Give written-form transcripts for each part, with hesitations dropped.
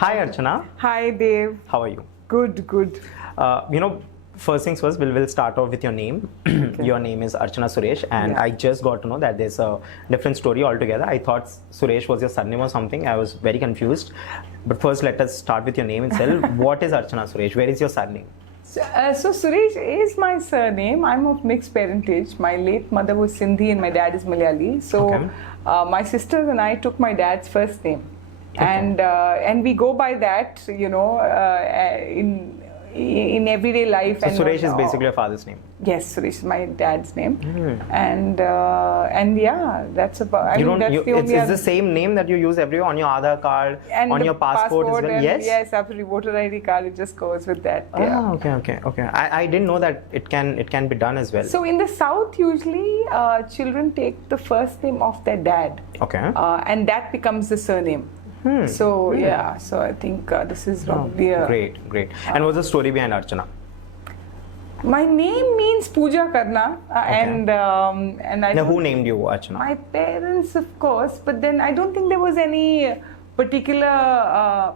Hi Archana. Hi Dave. How are you? Good, good. First things first, we'll start off with your name. Okay. Your name is Archana Suresh, and I just got to know that there's a different story altogether. I thought Suresh was your surname or something. I was very confused. But first, let us start with your name itself. What is Archana Suresh? Where is your surname? So Suresh is my surname. I'm of mixed parentage. My late mother was Sindhi and my dad is Malayali. So my sisters and I took my dad's first name. Okay. And we go by that, in everyday life. So Suresh is basically your father's name. Yes, Suresh is my dad's name. And yeah, that's about. It's the same name that you use everywhere on your Aadhaar card, and on your passport as well. Yes. Yes, absolutely. Voter ID card. It just goes with that. Yeah. Okay. I didn't know that it can be done as well. So in the South, usually children take the first name of their dad. Okay. And that becomes the surname. So I think this is probably great. And what's the story behind Archana? My name means puja karna, and I. Now, who named you Archana? My parents, of course, but then I don't think there was any particular.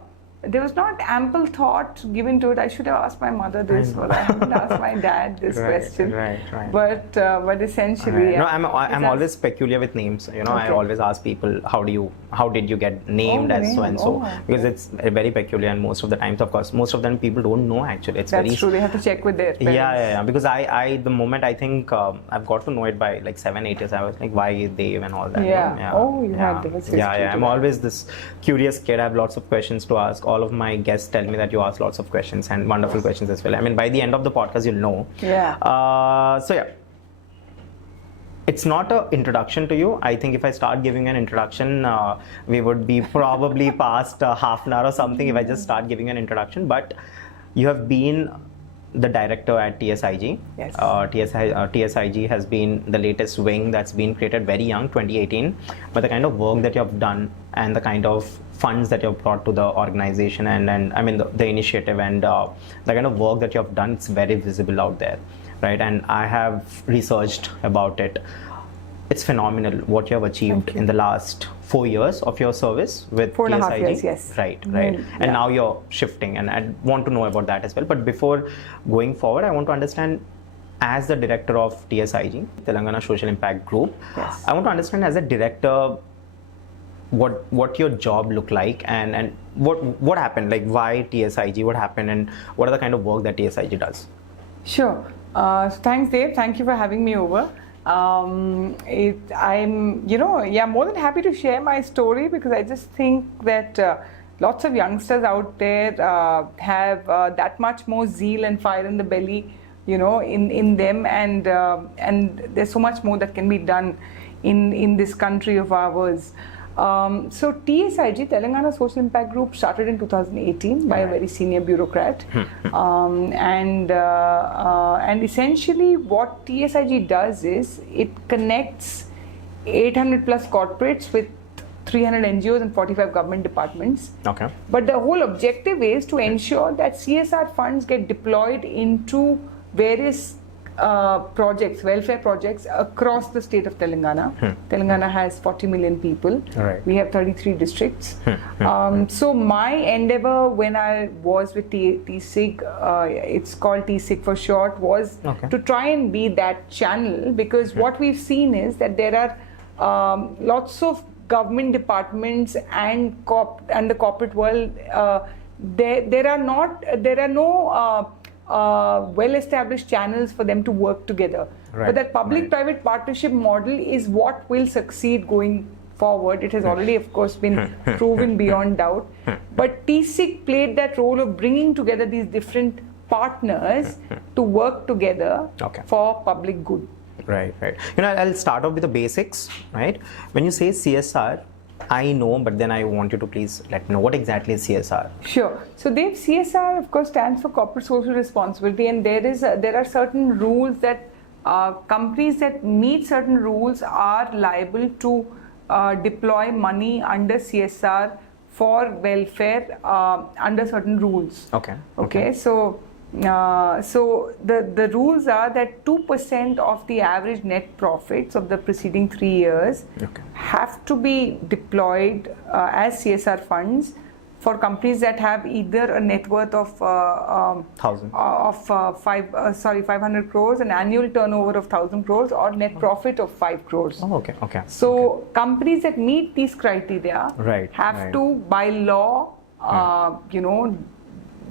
There was not ample thought given to it. I should have asked my mother this, but I haven't asked my dad this question. Right. But essentially, no, I'm always peculiar with names. I always ask people, how did you get named as so and so? Because it's very peculiar, and most of the times, of course, most of them people don't know actually. That's true. They have to check with their parents. Yeah. Because I the moment I think I've got to know it by like 7-8 years, I was like, why Dave and all that. Yeah. Oh, you had this. Yeah. I'm always this curious kid. I have lots of questions to ask. All of my guests tell me that you ask lots of questions, and wonderful questions as well. I mean, by the end of the podcast, you'll know. Yeah. It's not an introduction to you. I think if I start giving an introduction, we would be probably past half an hour or something if I just start giving an introduction. But you have been the director at TSIG. Yes. TSIG has been the latest wing that's been created very young, 2018. But the kind of work that you have done and the kind of funds that you have brought to the organization and I mean the initiative and the kind of work that you have done, it's very visible out there, right? And I have researched about it. It's phenomenal what you have achieved in the last 4 years of your service with 4.5 TSIG. years, yes. Right. And now you're shifting, and I want to know about that as well. But before going forward, I want to understand, as the director of TSIG, Telangana Social Impact Group, I want to understand as a director what your job looked like and what happened, like why TSIG, what happened, and what are the kind of work that TSIG does. Sure. Thanks, Dave. Thank you for having me over. I'm more than happy to share my story, because I just think that lots of youngsters out there have that much more zeal and fire in the belly, in them, and there's so much more that can be done in this country of ours. So TSIG, Telangana Social Impact Group, started in 2018 by a very senior bureaucrat, and essentially what TSIG does is it connects 800 plus corporates with 300 NGOs and 45 government departments. Okay. But the whole objective is to ensure that CSR funds get deployed into various projects, welfare projects across the state of Telangana. Telangana has 40 million people. Right. We have 33 districts. So my endeavor when I was with T-SIG, it's called T-SIG for short, was to try and be that channel, because what we've seen is that there are lots of government departments and the corporate world. There are no well-established channels for them to work together. But that public-private partnership model is what will succeed going forward. It has already, of course, been proven beyond doubt. But TSIG played that role of bringing together these different partners to work together for public good. Right. I'll start off with the basics, right? When you say CSR, I know, but then I want you to please let me know what exactly is CSR. Sure. So Dave, CSR of course stands for Corporate Social Responsibility, and there are certain rules that companies that meet certain rules are liable to deploy money under CSR for welfare under certain rules. Okay. So the rules are that 2% of the average net profits of the preceding 3 years have to be deployed as CSR funds for companies that have either a net worth of 500 crores, an annual turnover of 1,000 crores, or net profit of 5 crores. Oh, okay, okay. So companies that meet these criteria have to, by law,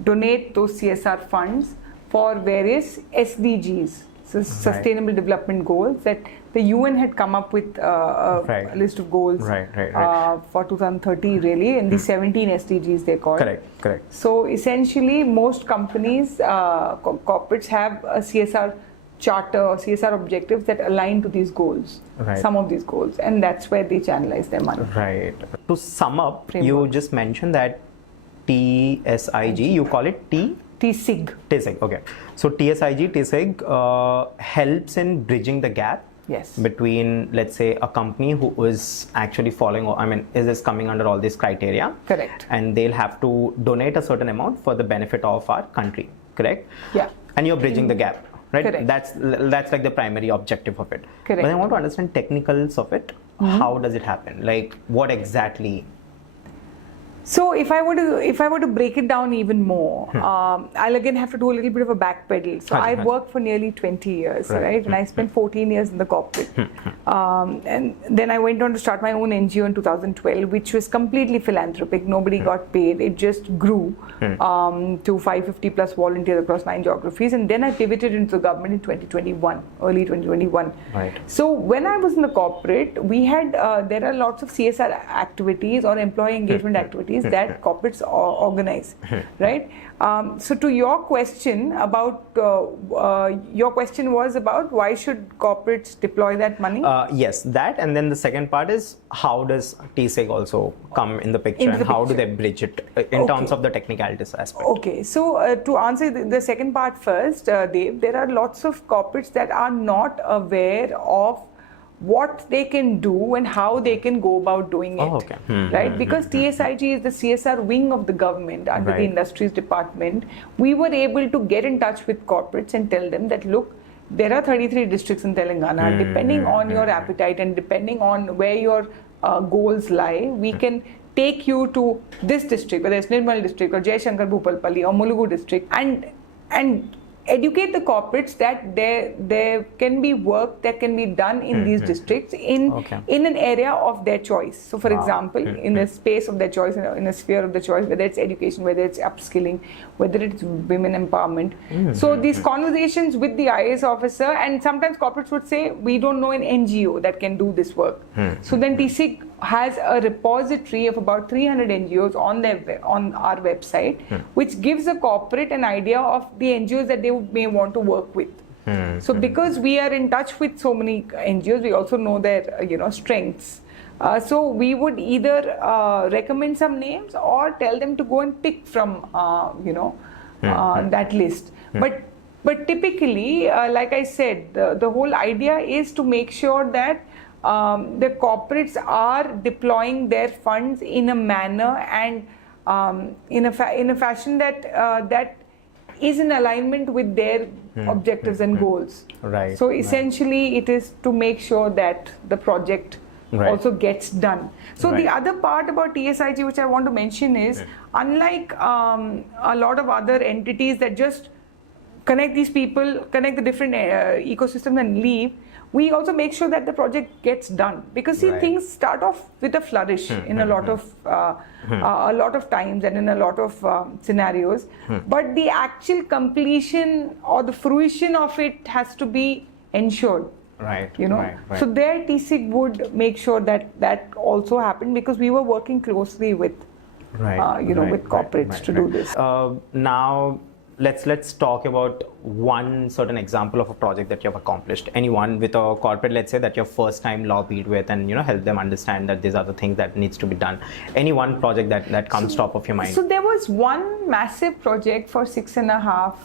donate those CSR funds for various SDGs, so Sustainable Development Goals, that the UN had come up with a list of goals for 2030, really, and the 17 SDGs they call. Correct. So essentially, most companies, corporates have a CSR charter or CSR objectives that align to these goals, some of these goals, and that's where they channelize their money. Right. To sum up, you just mentioned that TSIG, you call it TSIG. TSIG, okay. So TSIG, TSIG helps in bridging the gap between, let's say, a company who is actually following, is coming under all these criteria. Correct. And they'll have to donate a certain amount for the benefit of our country, correct? Yeah. And you're bridging the gap, right? Correct. That's like the primary objective of it. Correct. But I want to understand technicals of it. How does it happen? Like, what exactly? So if I were to break it down even more, I'll again have to do a little bit of a backpedal. So I worked for nearly 20 years, right? And I spent 14 years in the corporate. And then I went on to start my own NGO in 2012, which was completely philanthropic. Nobody got paid. It just grew to 550 plus volunteers across 9 geographies. And then I pivoted into the government in 2021, early 2021. Right. So when I was in the corporate, we had, there are lots of CSR activities or employee engagement activities that corporates organize, right? So to your question about, your question was about why should corporates deploy that money? Yes, that, and then the second part is how does TSIG also come in the picture, and how do they bridge it in terms of the technicalities aspect? Okay, so to answer the second part first, Dave, there are lots of corporates that are not aware of what they can do and how they can go about doing it, right? Because TSIG is the CSR wing of the government under the Industries Department. We were able to get in touch with corporates and tell them that, look, there are 33 districts in Telangana. Depending on your appetite and depending on where your goals lie, we can take you to this district, whether it's Nirmal district or Jaishankar Bhupalpalli or Mulugu district, and educate the corporates that there can be work that can be done in these districts in an area of their choice. So for example, in a space of their choice, in a sphere of their choice, whether it's education, whether it's upskilling, whether it's women empowerment. So these conversations with the IAS officer, and sometimes corporates would say, we don't know an NGO that can do this work. So then TSIG has a repository of about 300 NGOs on our website, which gives a corporate an idea of the NGOs that they may want to work with. So because we are in touch with so many NGOs, we also know their strengths. So we would either recommend some names or tell them to go and pick from that list. But typically, like I said, the whole idea is to make sure that the corporates are deploying their funds in a manner and in a fashion that is in alignment with their objectives and goals. Right. So essentially, it is to make sure that the project also gets done. So the other part about TSIG, which I want to mention, is unlike a lot of other entities that just connect these people, connect the different ecosystems and leave, we also make sure that the project gets done, because things start off with a flourish in a lot of times and in a lot of scenarios, but the actual completion or the fruition of it has to be ensured. So there TSIG would make sure that also happened, because we were working closely with with corporates to do this. Now let's talk about one certain example of a project that you have accomplished. Anyone with a corporate, let's say, that your first time lobbied with, and help them understand that these are the things that needs to be done. Any one project that comes top of your mind? So there was one massive project for 6.5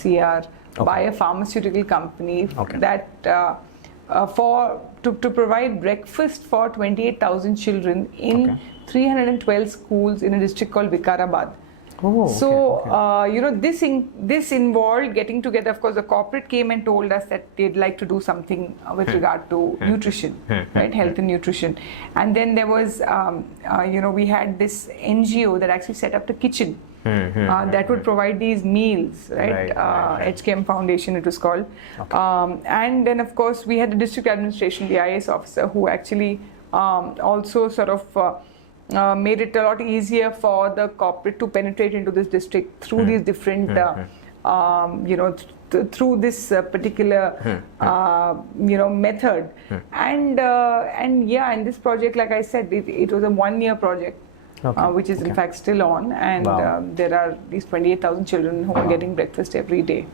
CR by a pharmaceutical company that to provide breakfast for 28,000 children in 312 schools in a district called Vikarabad. This involved getting together. Of course, the corporate came and told us that they'd like to do something with regard to nutrition, right? Health and nutrition. And then there was, we had this NGO that actually set up the kitchen. That would provide these meals, right? HKM Foundation, it was called. Okay. And then, of course, we had the district administration, the IAS officer, who actually also sort of made it a lot easier for the corporate to penetrate into this district through these different, through this particular, method. And this project, like I said, it was a 1-year project. Which is in fact still on, and there are these 28,000 children who are getting breakfast every day,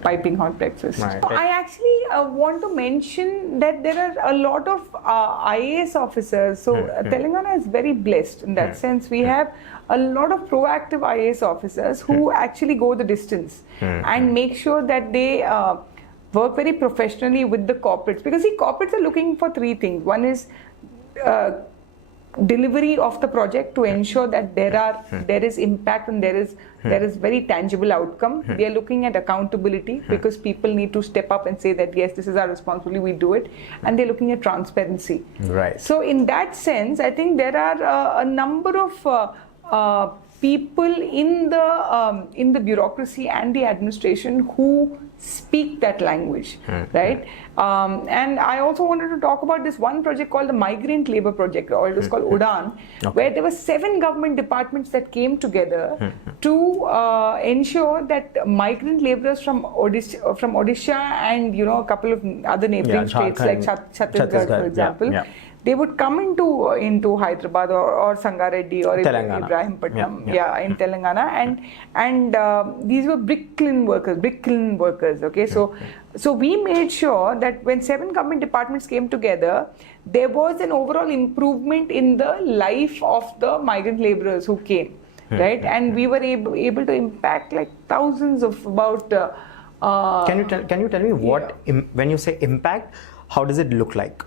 piping hot breakfast. I actually want to mention that there are a lot of IAS officers, so Telangana is very blessed in that sense. We have a lot of proactive IAS officers who actually go the distance and make sure that they work very professionally with the corporates, because see, corporates are looking for 3 things. One is delivery of the project to ensure that there is impact and there is very tangible outcome. They are looking at accountability, because people need to step up and say that yes, this is our responsibility, we do it, and they're looking at transparency. So in that sense, I think there are a number of people in the bureaucracy and the administration who speak that language, right? And I also wanted to talk about this one project called the Migrant Labour Project, or it was called UDAN, where there were 7 government departments that came together to ensure that migrant labourers from Odisha and a couple of other neighbouring states like Chhattisgarh, for example. They would come into Hyderabad or Sangareddy or Ibrahimpatnam, in Telangana, and these were brick kiln workers. Okay, so we made sure that when 7 government departments came together, there was an overall improvement in the life of the migrant laborers who came, right? And we were able to impact like thousands of about. Can you tell me what when you say impact, how does it look like?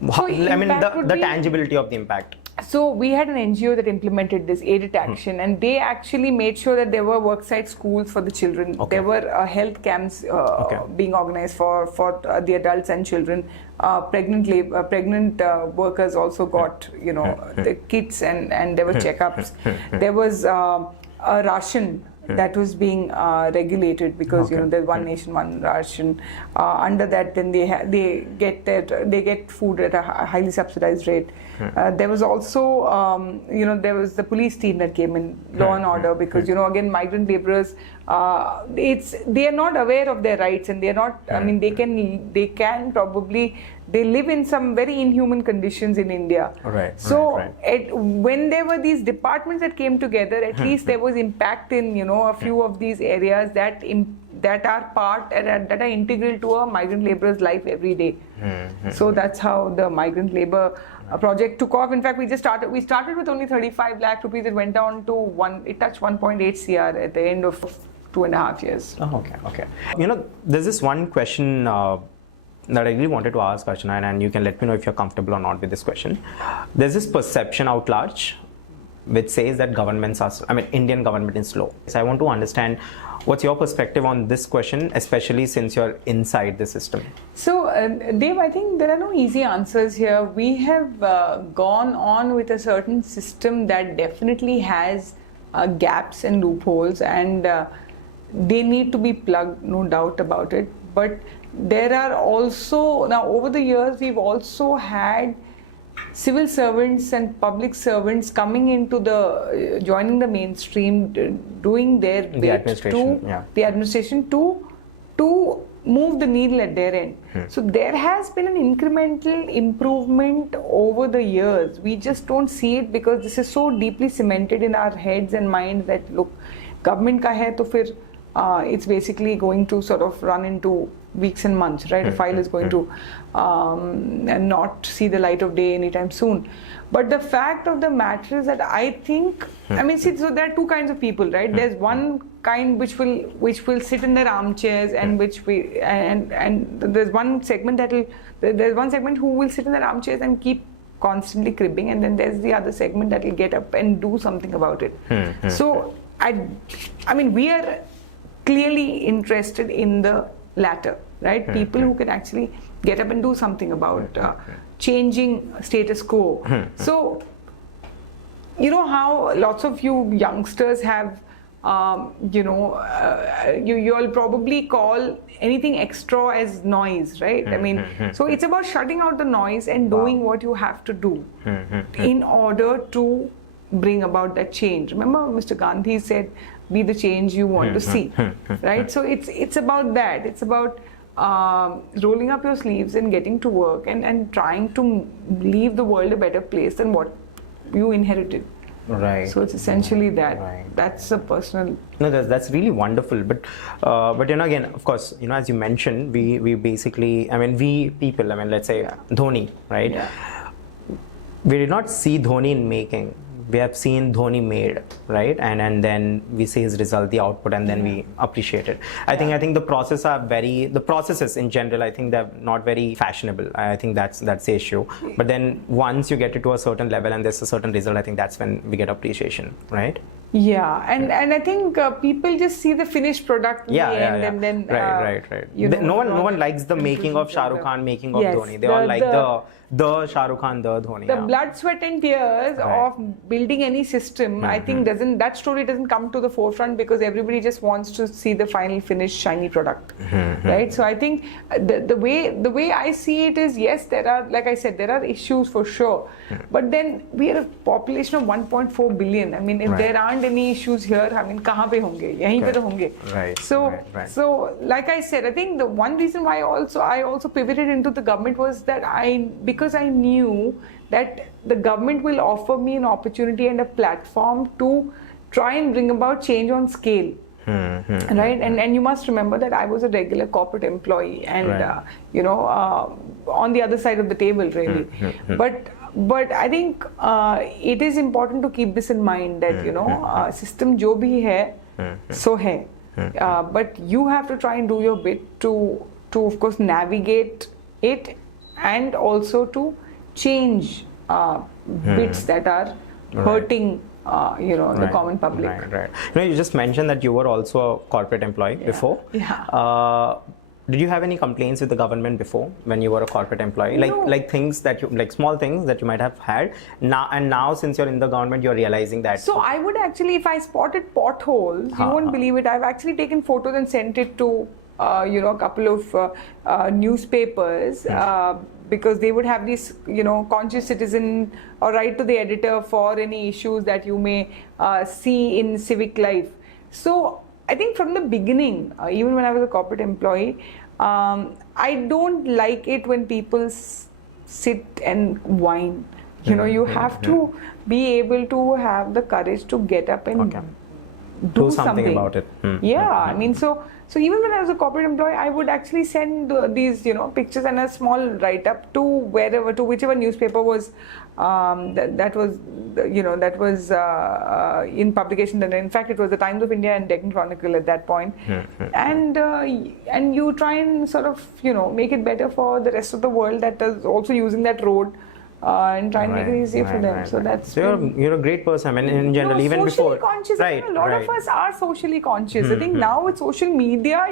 The tangibility of the impact. So we had an NGO that implemented this aided action, and they actually made sure that there were worksite schools for the children. There were health camps being organized for the adults and children. Pregnant workers also got the kits, and there were checkups. There was a ration that was being regulated, because there's one nation, one ration. Under that, then they get food at a highly subsidized rate. There was also there was the police team that came in, law and order, because again, migrant laborers, they are not aware of their rights, and they are not. I mean, they can probably. They live in some very inhuman conditions in India. When there were these departments that came together, at least there was impact in a few of these areas that are integral to a migrant laborer's life every day. So that's how the migrant labor project took off. In fact, we started with only 35 lakh rupees. It went down to it touched 1.8 CR at the end of 2.5 years. Okay. There's this one question that I really wanted to ask, Archana, and you can let me know if you're comfortable or not with this question. There's this perception out large which says that Indian government is slow. So I want to understand what's your perspective on this question, especially since you're inside the system. So Dave, I think there are no easy answers here. We have gone on with a certain system that definitely has gaps and loopholes, and they need to be plugged, no doubt about it. But there are also, now over the years, we've also had civil servants and public servants coming into joining the mainstream, doing their bit the administration to move the needle at their end. So there has been an incremental improvement over the years. We just don't see it because this is so deeply cemented in our heads and minds that look, government ka hai to fir it's basically going to sort of run into weeks and months, right? A file is going to not see the light of day anytime soon. But the fact of the matter is that I think, I mean, see, so there are 2 kinds of people, right? There's one kind which will sit in their armchairs, and and there's one segment who will sit in their armchairs and keep constantly cribbing, and then there's the other segment that will get up and do something about it. So I mean, we are clearly interested in the latter, right? People who can actually get up and do something about changing status quo. So, you know how lots of you youngsters have, you'll probably call anything extra as noise, right? I mean, so it's about shutting out the noise and doing what you have to do in order to bring about that change. Remember, Mr. Gandhi said, "Be the change you want to see," right? So it's about that. It's about rolling up your sleeves and getting to work and trying to leave the world a better place than what you inherited. Right. So it's essentially that. Right. That's a personal. No, that's really wonderful. But again, of course, as you mentioned, we basically, we people, let's say Dhoni, right? Yeah. We did not see Dhoni in making. We have seen Dhoni made, right? And then we see his result, the output, and then we appreciate it. I think the processes in general, I think they're not very fashionable. I think that's the issue. But then once you get it to a certain level and there's a certain result, I think that's when we get appreciation, right? Yeah, and I think people just see the finished product in the end, and then right. No one likes the making of Shah Rukh Khan, making of Dhoni. They all like the Shah Rukh Khan, the Dhoni. The blood, sweat, and tears of building any system, I think that story doesn't come to the forefront because everybody just wants to see the final finished shiny product, right? So I think the way I see it is, yes, there are, like I said, there are issues for sure, but then we are a population of 1.4 billion. I mean, if there aren't any issues here, I mean, kahan pe honge? Yahin pe to honge. Right. So like I said, I think the one reason why I also pivoted into the government was that because I knew that the government will offer me an opportunity and a platform to try and bring about change on scale. Right, and you must remember that I was a regular corporate employee, and on the other side of the table, really. But I think it is important to keep this in mind that system jo bhi hai, so hai. But you have to try and do your bit to of course navigate it and also to change bits that are hurting the common public. Right. You just mentioned that you were also a corporate employee before. Yeah. Did you have any complaints with the government before when you were a corporate employee? Like things that small things that you might have had now since you're in the government, you're realizing that. So I would actually, if I spotted potholes, you won't believe it, I've actually taken photos and sent it to a couple of newspapers because they would have these conscious citizen or write to the editor for any issues that you may see in civic life. So I think from the beginning, even when I was a corporate employee, I don't like it when people sit and whine. You have to be able to have the courage to get up and do something about it. I mean, so even when I was a corporate employee, I would actually send these pictures and a small write-up to whichever newspaper was that was in publication. And in fact, it was the Times of India and Deccan Chronicle at that point. And you try and sort of make it better for the rest of the world that is also using that road. And try and make it easier for them. So that's. So you're a great person. I mean, in general, even before. Socially conscious. I think a lot of us are socially conscious. I think now with social media,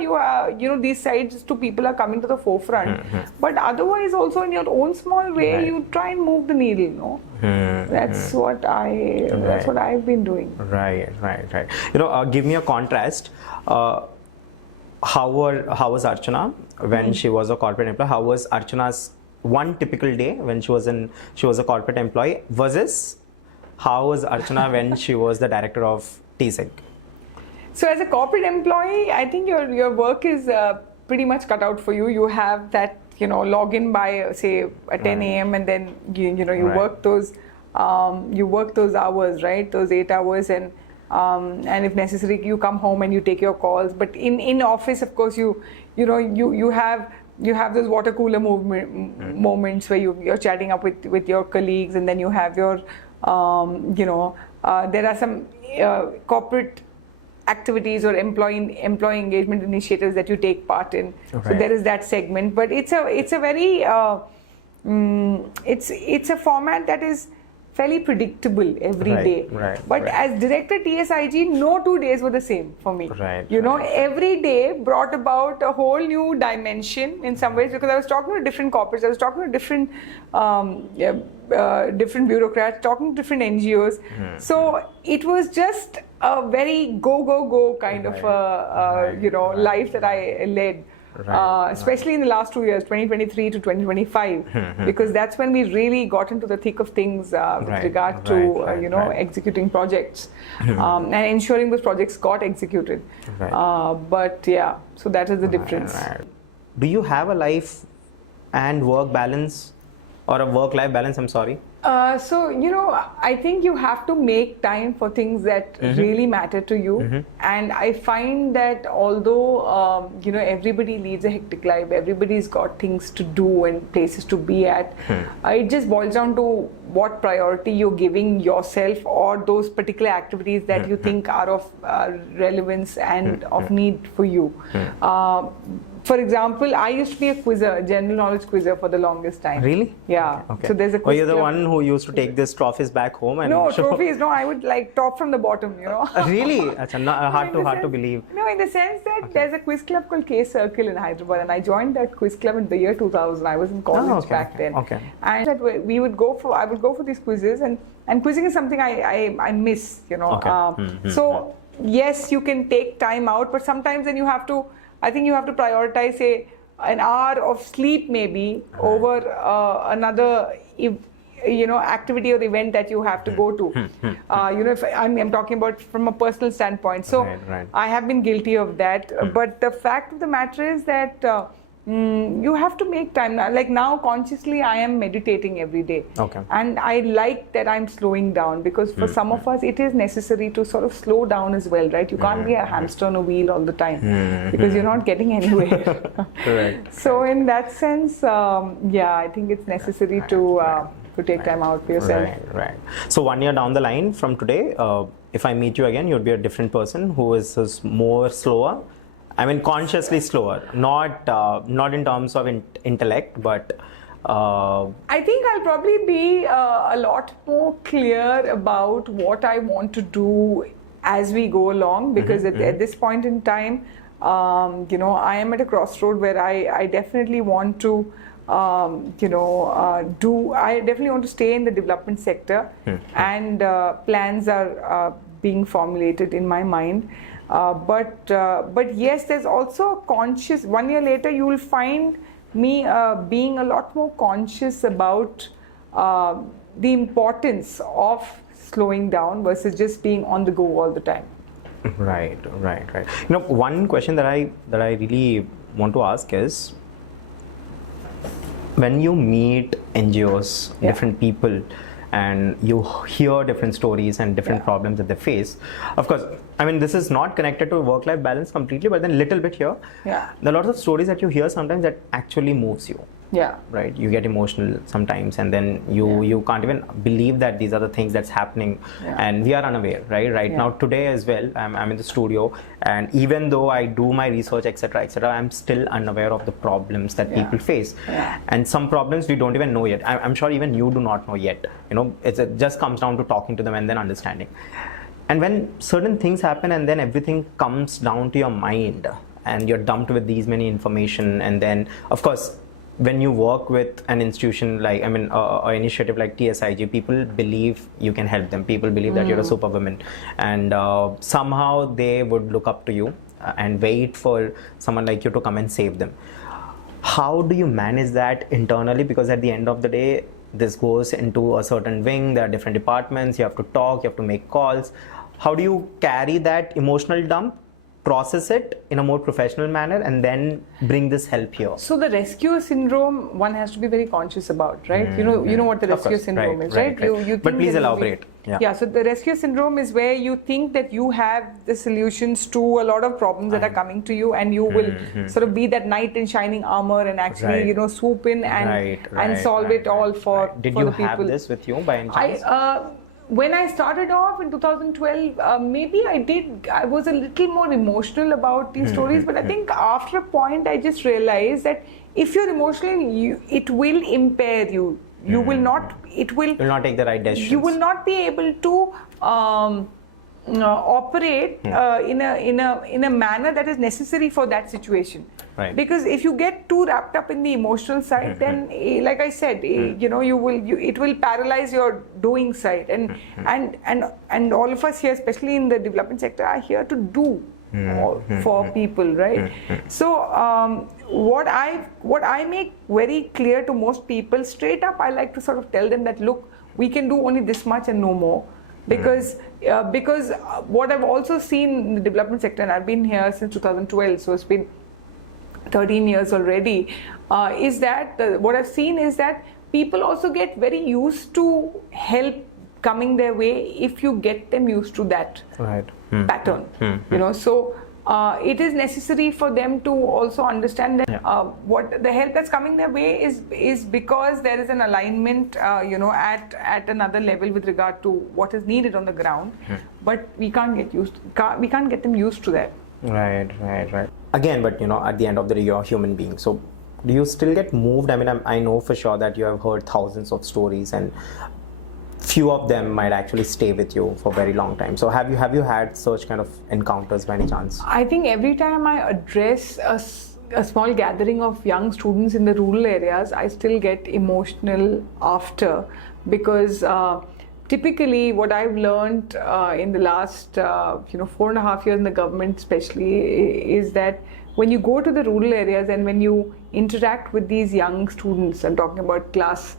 these sides to people are coming to the forefront. But otherwise, also in your own small way, you try and move the needle. That's what I've been doing. Right. Give me a contrast. How was Archana when she was a corporate employee? How was Archana's one typical day when she was a corporate employee versus how was Archana when she was the director of T-SIG? So as a corporate employee, I think your work is pretty much cut out for you. You have that log in by say at 10 a.m. and then you work those hours, right? Those 8 hours, and if necessary you come home and you take your calls. But in office, of course, you have those water cooler moments where you're chatting up with your colleagues, and then you have your there are some corporate activities or employee engagement initiatives that you take part in. So there is that segment, but it's a very it's a format that is fairly predictable every day. But as director TSIG, no 2 days were the same for me. Every day brought about a whole new dimension in some ways, because I was talking to different corporates, I was talking to different different bureaucrats, talking to different NGOs. So it was just a very go kind of life that I led. Especially in the last 2 years, 2023 to 2025, because that's when we really got into the thick of things with regard to executing projects and ensuring those projects got executed. But yeah, so that is the difference. Do you have a life and work balance, or a work-life balance? I'm sorry. So, I think you have to make time for things that really matter to you. And I find that although, everybody leads a hectic life, everybody's got things to do and places to be at, it just boils down to what priority you're giving yourself or those particular activities that you think are of relevance and of need for you. For example, I used to be a quizzer, general knowledge quizzer for the longest time. Really? Yeah. Okay. So there's a quiz you're the club. one who used to take these trophies back home? And no, trophies, no. I would top from the bottom, Really? That's hard to believe. No, in the sense that there's a quiz club called K Circle in Hyderabad, and I joined that quiz club in the year 2000. I was in college back then. And that I would go for these quizzes, and quizzing is something I miss, So yes, you can take time out, but sometimes then I think you have to prioritize, say, an hour of sleep maybe over another activity or event that you have to go to. If I'm talking about from a personal standpoint. So I have been guilty of that. But the fact of the matter is that you have to make time. Like now, consciously, I am meditating every day. And I like that I'm slowing down, because for some of us, it is necessary to sort of slow down as well, right? You can't be a hamster on a wheel all the time because you're not getting anywhere. So in that sense, I think it's necessary to take time out for yourself. Right. So 1 year down the line from today, if I meet you again, you'd be a different person who is more slower. I mean, consciously slower, not in terms of intellect, but I think I'll probably be a lot more clear about what I want to do as we go along, because at this point in time, I am at a crossroad where I definitely want to I definitely want to stay in the development sector, and plans are being formulated in my mind. But yes, there's also a conscious. 1 year later, you will find me being a lot more conscious about the importance of slowing down versus just being on the go all the time. Right. One question that I really want to ask is, when you meet NGOs, different people, and you hear different stories and different problems that they face. Of course, I mean, this is not connected to work-life balance completely, but then a little bit here. There are lots of stories that you hear sometimes that actually moves you. Right? You get emotional sometimes, and then you can't even believe that these are the things that's happening, and we are unaware, right? Now today as well, I'm in the studio, and even though I do my research, etc., I'm still unaware of the problems that people face, and some problems we don't even know yet. I'm sure even you do not know yet. It just comes down to talking to them and then understanding. And when certain things happen, and then everything comes down to your mind, and you're dumped with these many information, and then of course, when you work with an institution like, an initiative like TSIG, people believe you can help them. People believe that you're a superwoman, and somehow they would look up to you and wait for someone like you to come and save them. How do you manage that internally? Because at the end of the day, this goes into a certain wing. There are different departments. You have to talk. You have to make calls. How do you carry that emotional dump, process it in a more professional manner, and then bring this help here? So the rescuer syndrome, one has to be very conscious about, right? You know what the rescuer syndrome is, right? You but please elaborate. So the rescuer syndrome is where you think that you have the solutions to a lot of problems that are coming to you, and you will sort of be that knight in shining armor and actually swoop in and solve it all for the people. Did you have this with you by any chance? When I started off in 2012, maybe I was a little more emotional about these stories, but I think after a point I just realized that if you're emotional, it will impair you. You will not. It will. You will not take the right decisions. You will not be able to operate in a manner that is necessary for that situation. Right. Because if you get too wrapped up in the emotional side, then, like I said, it will paralyze your doing side. And all of us here, especially in the development sector, are here to do for people, right? So what I make very clear to most people, straight up, I like to sort of tell them that, look, we can do only this much and no more. Because what I've also seen in the development sector, and I've been here since 2012, so it's been 13 years already, is that what I've seen is that people also get very used to help coming their way if you get them used to that pattern. So it is necessary for them to also understand that what the help that's coming their way is because there is an alignment at another level with regard to what is needed on the ground, but we can't get them used to that. Right. Again, but at the end of the day, you're a human being. So do you still get moved? I mean, I know for sure that you have heard thousands of stories, and few of them might actually stay with you for a very long time. So have you had such kind of encounters by any chance? I think every time I address a small gathering of young students in the rural areas, I still get emotional after, because typically what I've learned in the last 4.5 years in the government especially is that when you go to the rural areas and when you interact with these young students, I'm talking about class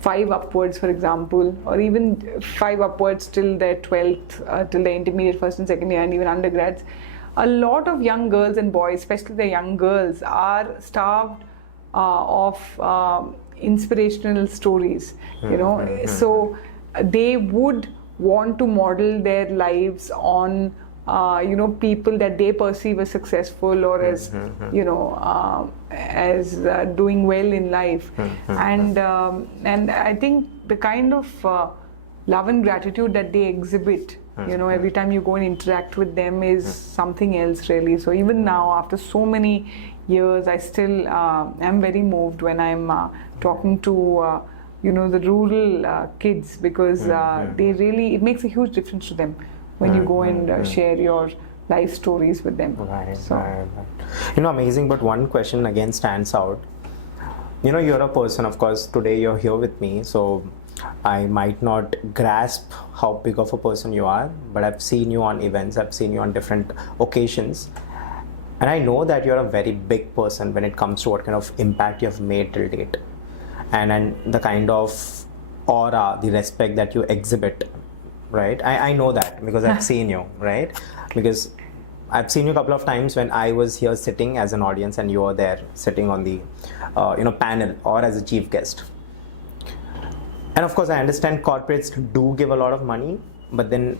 5 upwards, for example, or even 5 upwards till their 12th, till the intermediate first and second year, and even undergrads, a lot of young girls and boys, especially the young girls, are starved of inspirational stories, so they would want to model their lives on people that they perceive as successful or as doing well in life, and I think the kind of love and gratitude that they exhibit every time you go and interact with them is something else, really. So even now, after so many years, I still am very moved when I'm talking to the rural kids, because it makes a huge difference to them when you go and share your life stories with them. Right. Amazing. But one question again stands out. You're a person, of course, today you're here with me, so I might not grasp how big of a person you are, but I've seen you on events, I've seen you on different occasions, and I know that you're a very big person when it comes to what kind of impact you have made till date, and the kind of aura, the respect that you exhibit, right? I know that because I've seen you, right? Because I've seen you a couple of times when I was here sitting as an audience and you were there sitting on the panel or as a chief guest. And of course, I understand corporates do give a lot of money, but then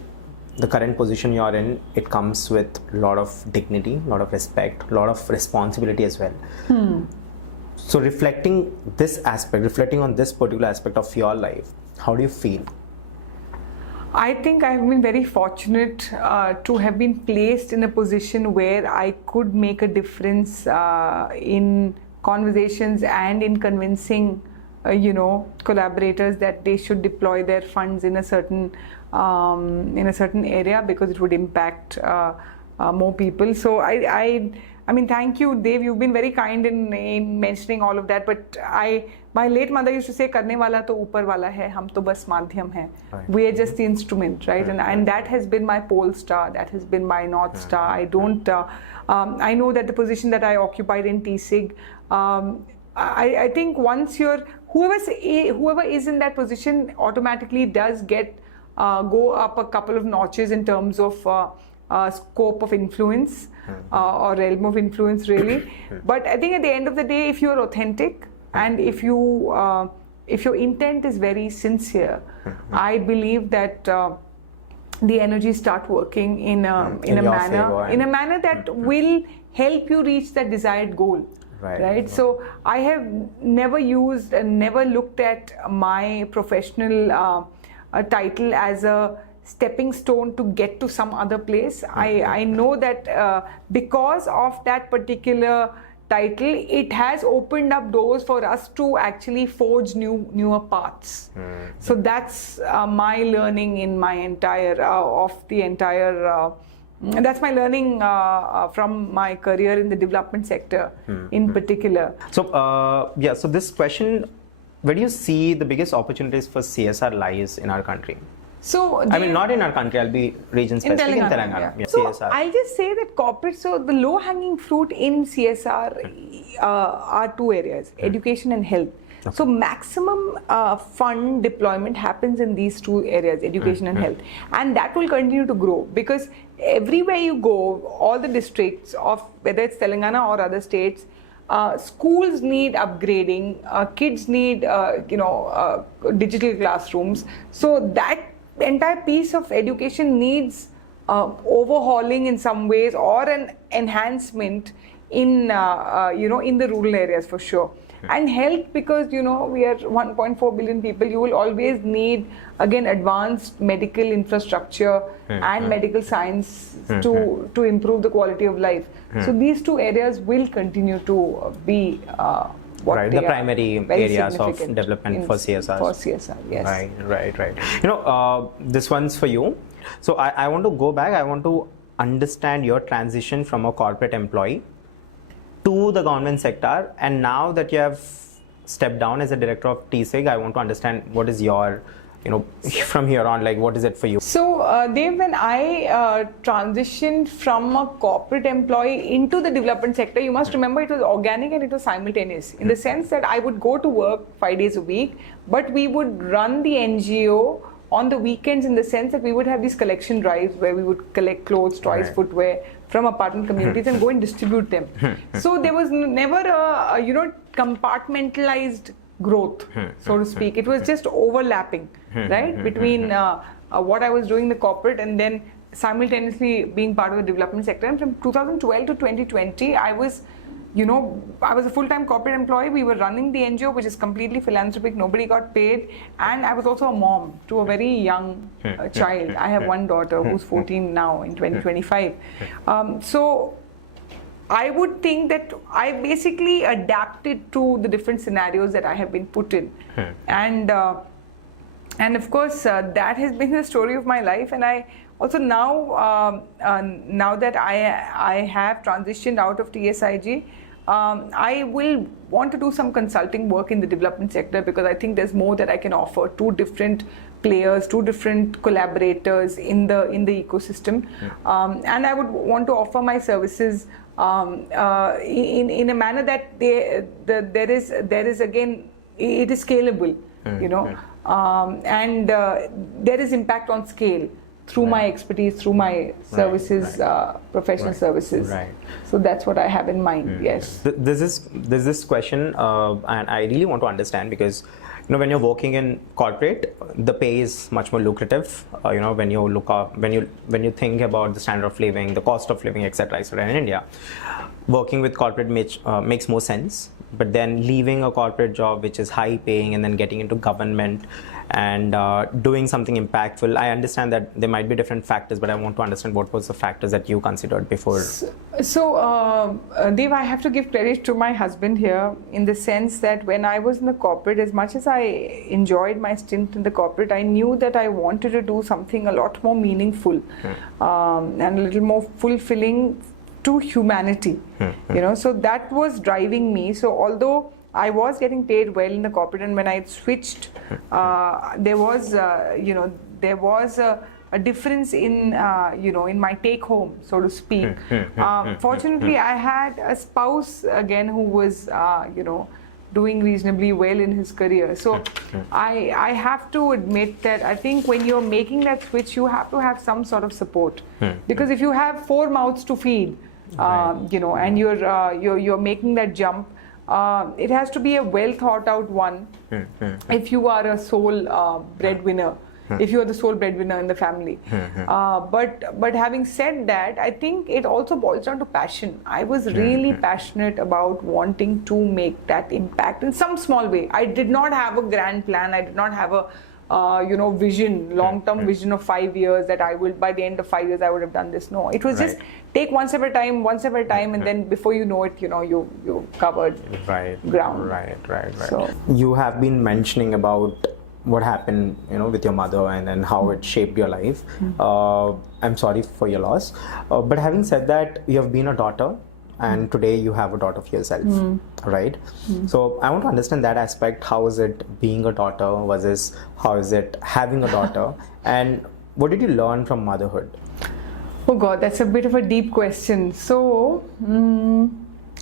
the current position you're in, it comes with a lot of dignity, a lot of respect, a lot of responsibility as well. So reflecting on this particular aspect of your life, how do you feel? I think I've been very fortunate to have been placed in a position where I could make a difference in conversations and in convincing collaborators that they should deploy their funds in a certain area, because it would impact more people. So I mean, thank you, Dave. You've been very kind in mentioning all of that. But my late mother used to say, "Karne wala to upar wala hai, hum to bas madhyam hai." We are just the instrument, right? And that has been my pole star. That has been my north star. I don't. I know that the position that I occupied in T-SIG. I think once whoever is in that position automatically does get go up a couple of notches in terms of scope of influence or realm of influence, really. But I think at the end of the day, if you're authentic and if your intent is very sincere, I believe that the energies start working in a manner that will help you reach that desired goal. Right. So I have never used and never looked at my professional title as a stepping stone to get to some other place. I know that because of that particular title, it has opened up doors for us to actually forge newer paths. So that's my learning in my entire that's my learning from my career in the development sector in particular. So so this question, where do you see the biggest opportunities for CSR lies in our country? So I mean, not in our country, I'll be region specific, in Telangana. Yeah. So CSR. I'll just say that corporate, so the low hanging fruit in CSR are two areas, education and health. Okay. So maximum fund deployment happens in these two areas, education and health. And that will continue to grow, because everywhere you go, all the districts of whether it's Telangana or other states, schools need upgrading, kids need digital classrooms. So that entire piece of education needs overhauling in some ways, or an enhancement in in the rural areas for sure. And health, because we are 1.4 billion people, you will always need again advanced medical infrastructure and medical science to improve the quality of life. So these two areas will continue to be the primary areas of development for CSR. For CSR, yes. Right. This one's for you. So I want to go back. I want to understand your transition from a corporate employee to the government sector, and now that you have stepped down as a director of T-SIG, I want to understand what is your, from here on, like what is it for you? So Dev, when I transitioned from a corporate employee into the development sector, you must remember it was organic and it was simultaneous, in the sense that I would go to work 5 days a week, but we would run the NGO on the weekends, in the sense that we would have these collection drives where we would collect clothes, toys, footwear from apartment communities and go and distribute them. So there was never a compartmentalized growth, so to speak. It was just overlapping, right, between what I was doing in the corporate and then simultaneously being part of the development sector. And from 2012 to 2020, I was a full-time corporate employee. We were running the NGO, which is completely philanthropic. Nobody got paid. And I was also a mom to a very young child. I have one daughter who's 14 now in 2025. So I would think that I basically adapted to the different scenarios that I have been put in. And of course, that has been the story of my life. And I also now that I have transitioned out of TSIG, I will want to do some consulting work in the development sector, because I think there's more that I can offer to different players, to different collaborators in the ecosystem. And I would want to offer my services in a manner that there is again, it is scalable, and there is impact on scale through my expertise, through my services, professional services. Right. So that's what I have in mind. Yes. There's this question, and I really want to understand, because when you're working in corporate, the pay is much more lucrative. When you think about the standard of living, the cost of living, etc. in India, working with corporate makes more sense. But then leaving a corporate job, which is high paying, and then getting into government and doing something impactful, I understand that there might be different factors, but I want to understand what was the factors that you considered before. So Dev, I have to give credit to my husband here, in the sense that when I was in the corporate, as much as I enjoyed my stint in the corporate, I knew that I wanted to do something a lot more meaningful and a little more fulfilling to humanity. So that was driving me. So although I was getting paid well in the corporate, and when I switched, there was a difference in in my take home, so to speak. Fortunately, I had a spouse again who was doing reasonably well in his career. So I have to admit that I think when you're making that switch, you have to have some sort of support, because if you have 4 mouths to feed, and you're making that jump, it has to be a well thought out one. If you are a sole breadwinner, if you are the sole breadwinner in the family. But having said that, I think it also boils down to passion. I was really passionate about wanting to make that impact in some small way. I did not have a grand plan. I did not have a vision, long-term vision of 5 years that I will, by the end of 5 years, I would have done this. No, it was just take one step at a time, and then before you know it, you covered ground. Right. So you have been mentioning about what happened, with your mother and how it shaped your life. I'm sorry for your loss. But having said that, you have been a daughter, and today you have a daughter of yourself, right? So I want to understand that aspect. How is it being a daughter versus how is it having a daughter? And what did you learn from motherhood? Oh God, that's a bit of a deep question. So,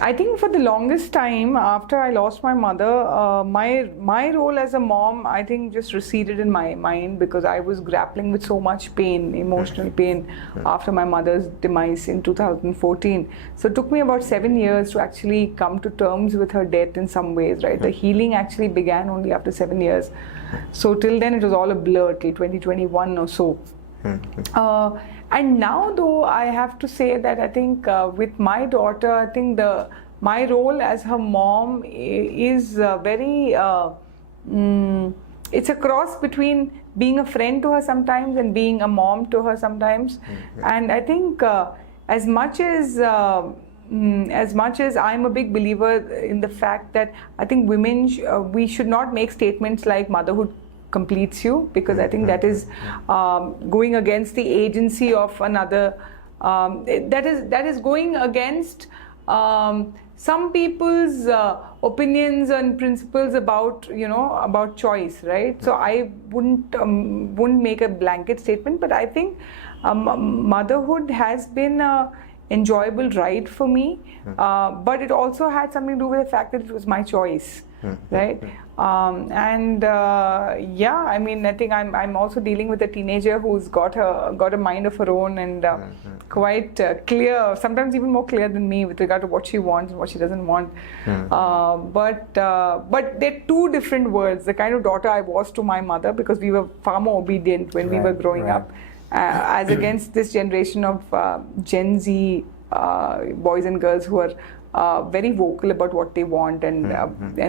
I think for the longest time after I lost my mother, my role as a mom, I think, just receded in my mind because I was grappling with so much pain, emotional pain, after my mother's demise in 2014. So it took me about 7 years to actually come to terms with her death in some ways, right? The healing actually began only after 7 years. So till then it was all a blur till 2021 or so. And now, though, I have to say that I think with my daughter, I think my role as her mom is very, it's a cross between being a friend to her sometimes and being a mom to her sometimes. And I think as much as I'm a big believer in the fact that I think women, we should not make statements like motherhood completes you, because I think that is going against the agency of another. That is going against some people's opinions and principles about choice, right? So I wouldn't make a blanket statement, but I think motherhood has been a enjoyable ride for me, but it also had something to do with the fact that it was my choice. Right, I mean, I think I'm also dealing with a teenager who's got a mind of her own and quite clear, sometimes even more clear than me with regard to what she wants and what she doesn't want. But they're two different worlds. The kind of daughter I was to my mother, because we were far more obedient when we were growing up, as against this generation of Gen Z boys and girls who are very vocal about what they want, and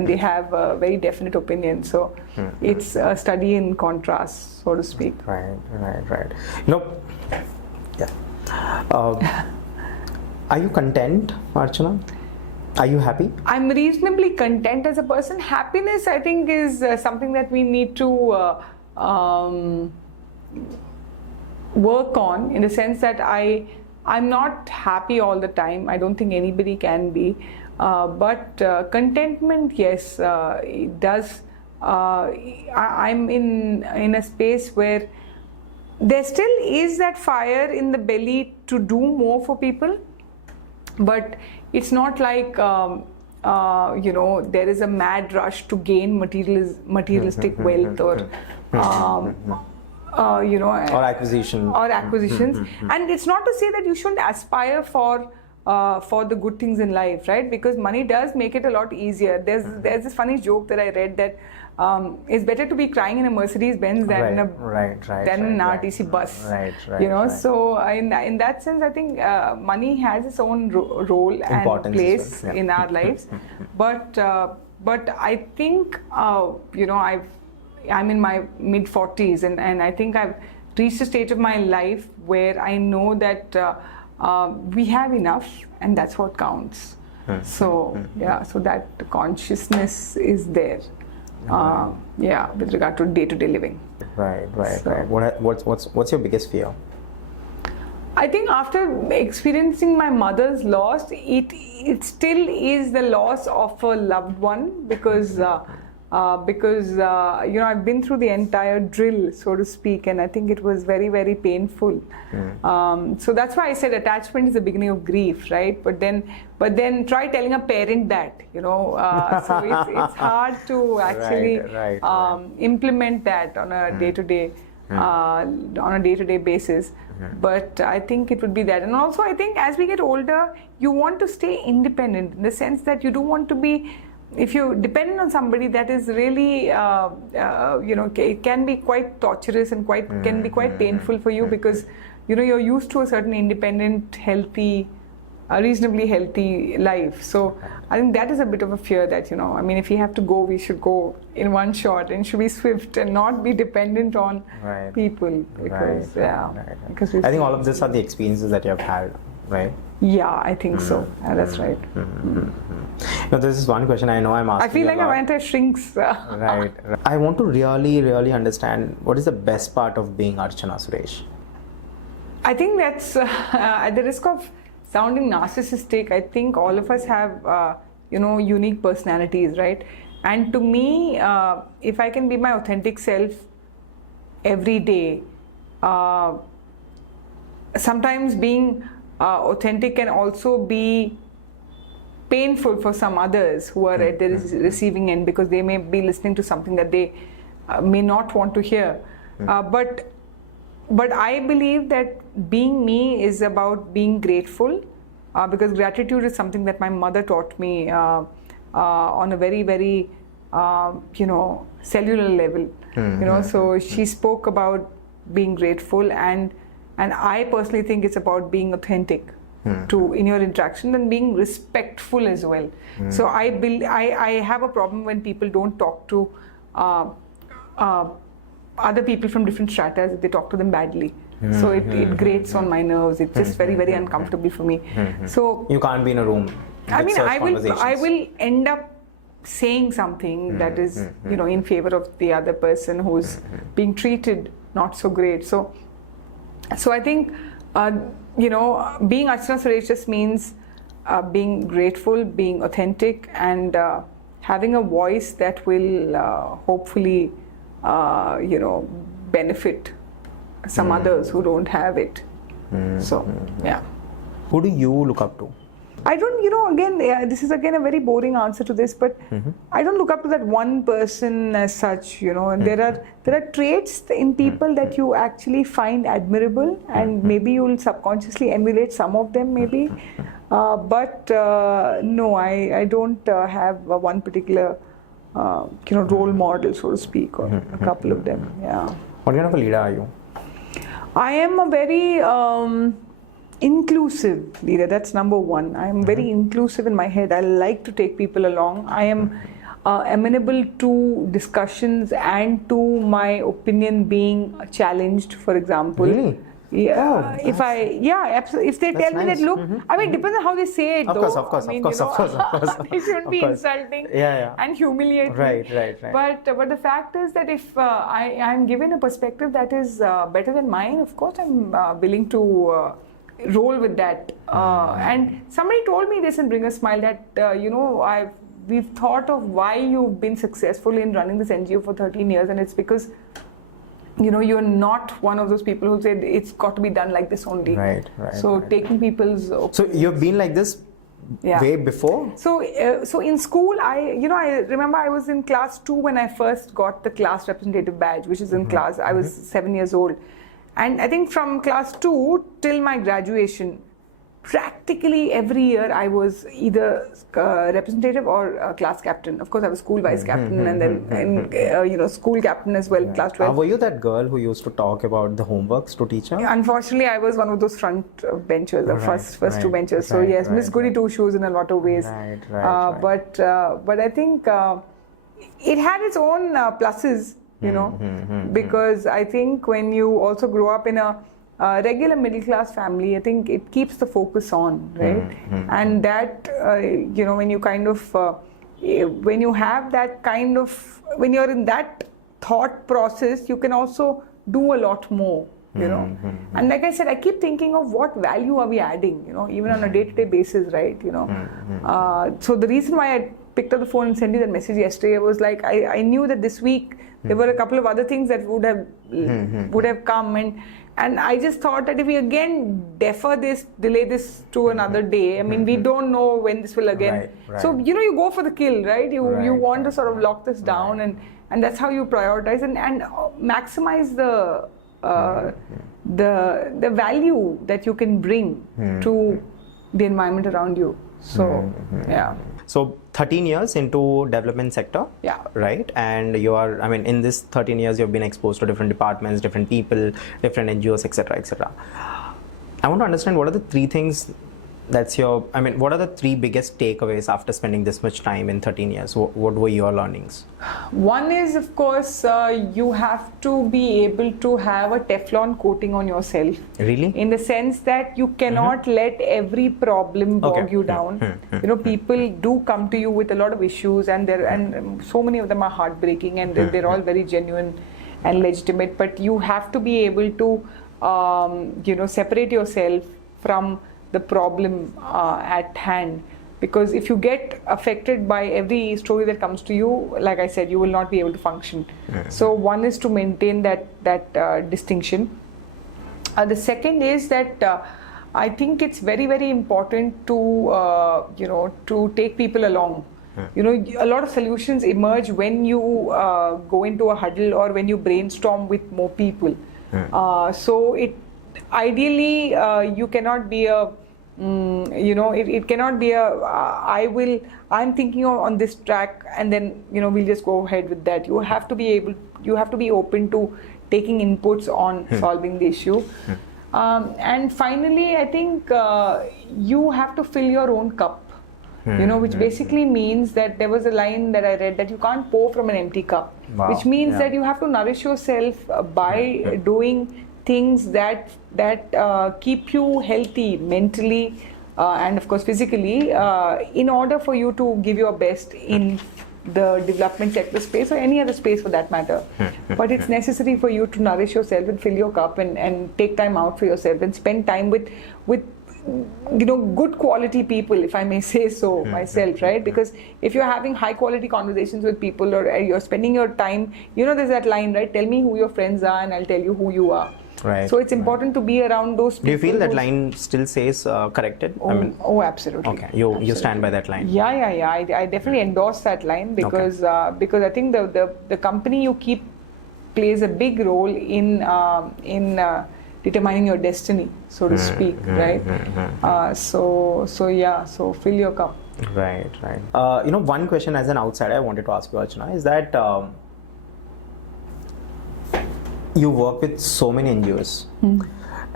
they have a very definite opinion. So it's a study in contrast, so to speak. Right. Are you content, Archana? Are you happy? I'm reasonably content as a person. Happiness, I think, is something that we need to work on, in the sense that I'm not happy all the time. I don't think anybody can be. But contentment, yes, it does. I'm in a space where there still is that fire in the belly to do more for people. But it's not like, there is a mad rush to gain materialistic wealth or or acquisitions. And it's not to say that you shouldn't aspire for the good things in life, right? Because money does make it a lot easier. There's this funny joke that I read that it's better to be crying in a Mercedes Benz than in an RTC bus. So in that sense, I think money has its own role and place in our lives. But I think I'm in my mid-40s, and I think I've reached a stage of my life where I know that we have enough, and that's what counts. So that consciousness is there. With regard to day-to-day living. Right. What's your biggest fear? I think after experiencing my mother's loss, it still is the loss of a loved one, because I've been through the entire drill, so to speak, and I think it was very, very painful. So that's why I said attachment is the beginning of grief, right? But then try telling a parent that, so it's hard to actually implement that on a day-to-day basis. But I think it would be that. And also I think as we get older, you want to stay independent, in the sense that you don't want to be, if you depend on somebody, that is really, it can be quite torturous and can be quite painful for you, because, you're used to a certain independent, healthy a reasonably healthy life. So I think that is a bit of a fear that, I mean, if we have to go, we should go in one shot and should be swift and not be dependent on people. Because, because I think all of this are the experiences that you have had, right? Yeah, I think so. That's right. Now, this is one question I know I'm asking. I feel like my mentor shrinks. Right. I want to really understand what is the best part of being Archana Suresh. I think that's at the risk of sounding narcissistic. I think all of us have unique personalities, right? And to me, if I can be my authentic self every day, sometimes being authentic can also be painful for some others who are at the receiving end, because they may be listening to something that they may not want to hear. But I believe that being me is about being grateful, because gratitude is something that my mother taught me on a very, very cellular level. So she spoke about being grateful, and I personally think it's about being authentic in your interaction and being respectful as well. So I have a problem when people don't talk to other people from different stratas, if they talk to them badly. So it grates on my nerves. It's just very, very uncomfortable for me. So you can't be in a room. I mean, I will end up saying something that is in favor of the other person who's being treated not so great. So I think being Archana Suresh just means being grateful, being authentic, and having a voice that will hopefully benefit some others who don't have it. So yeah. Who do you look up to? I don't, this is again a very boring answer to this, but I don't look up to that one person as such. There are traits in people that you actually find admirable, and maybe you'll subconsciously emulate some of them, maybe. But no, I don't have one particular role model, so to speak, or a couple of them. Yeah. What kind of a leader are you? I am a very inclusive leader. That's number one. I am very inclusive in my head. I like to take people along. I am amenable to discussions and to my opinion being challenged, for example. Really? Yeah, absolutely. If they tell me that, look, I mean, it depends on how they say it, of though. Of course. They shouldn't be insulting and humiliating. Right. But the fact is that if I am given a perspective that is better than mine, of course, I'm willing to roll with that. And somebody told me this and bring a smile that, we've thought of why you've been successful in running this NGO for 13 years, and it's because you're not one of those people who said it's got to be done like this only. Right. So taking people's opinions. So you've been like this way before? So in school, I remember I was in class 2 when I first got the class representative badge, which is in class. I was 7 years old. And I think from class 2 till my graduation, practically every year I was either representative or class captain. Of course, I was school vice captain and then school captain as well, class 12. Were you that girl who used to talk about the homeworks to teacher? Unfortunately, I was one of those front benchers, the first two benches. So yes, Miss Goody Two Shoes in a lot of ways. But I think it had its own pluses, because I think when you also grow up in a regular middle class family, I think it keeps the focus on, right? And that, when you kind of, when you have that kind of, when you're in that thought process, you can also do a lot more, And like I said, I keep thinking of what value are we adding, even on a day-to-day basis, right? So the reason why I picked up the phone and sent you that message yesterday was like, I knew that this week there were a couple of other things that would have come, and I just thought that if we again delay this to another day, I mean, we don't know when this will again. Right. So, you go for the kill, right? You want to sort of lock this down, and that's how you prioritize and maximize the value that you can bring to the environment around you. So, yeah. So 13 years into development sector, right? And you are, in this 13 years, you've been exposed to different departments, different people, different NGOs, etc., etc. I want to understand what are the 3 things That's your, I mean, what are the 3 biggest takeaways after spending this much time in 13 years? What were your learnings? One is, of course, you have to be able to have a Teflon coating on yourself. Really? In the sense that you cannot let every problem bog you down. You know, people do come to you with a lot of issues, and so many of them are heartbreaking, and they're all very genuine and legitimate. But you have to be able to, separate yourself from the problem at hand, because if you get affected by every story that comes to you, like I said, you will not be able to function. So one is to maintain that distinction. The second is that I think it's very, very important to to take people along. You know, a lot of solutions emerge when you go into a huddle or when you brainstorm with more people. So ideally, you cannot be a, it cannot be a, I'm thinking on this track, and then, we'll just go ahead with that. You have to be open to taking inputs on solving the issue. And finally, I think you have to fill your own cup. Which basically means that there was a line that I read that you can't pour from an empty cup. Wow. Which means that you have to nourish yourself by doing things that keep you healthy mentally and of course physically in order for you to give your best in the development sector space or any other space for that matter. But it's necessary for you to nourish yourself and fill your cup and take time out for yourself and spend time with good quality people, if I may say so myself, right? Because if you're having high quality conversations with people, or you're spending your time, there's that line, right? Tell me who your friends are and I'll tell you who you are. Right. So it's important to be around those people. Do you feel that line still says corrected? Oh, absolutely. Okay, you stand by that line. Yeah. I definitely endorse that line because I think the company you keep plays a big role in determining your destiny, so to speak, right? So fill your cup. Right. One question as an outsider I wanted to ask you, Archana, is that you work with so many NGOs,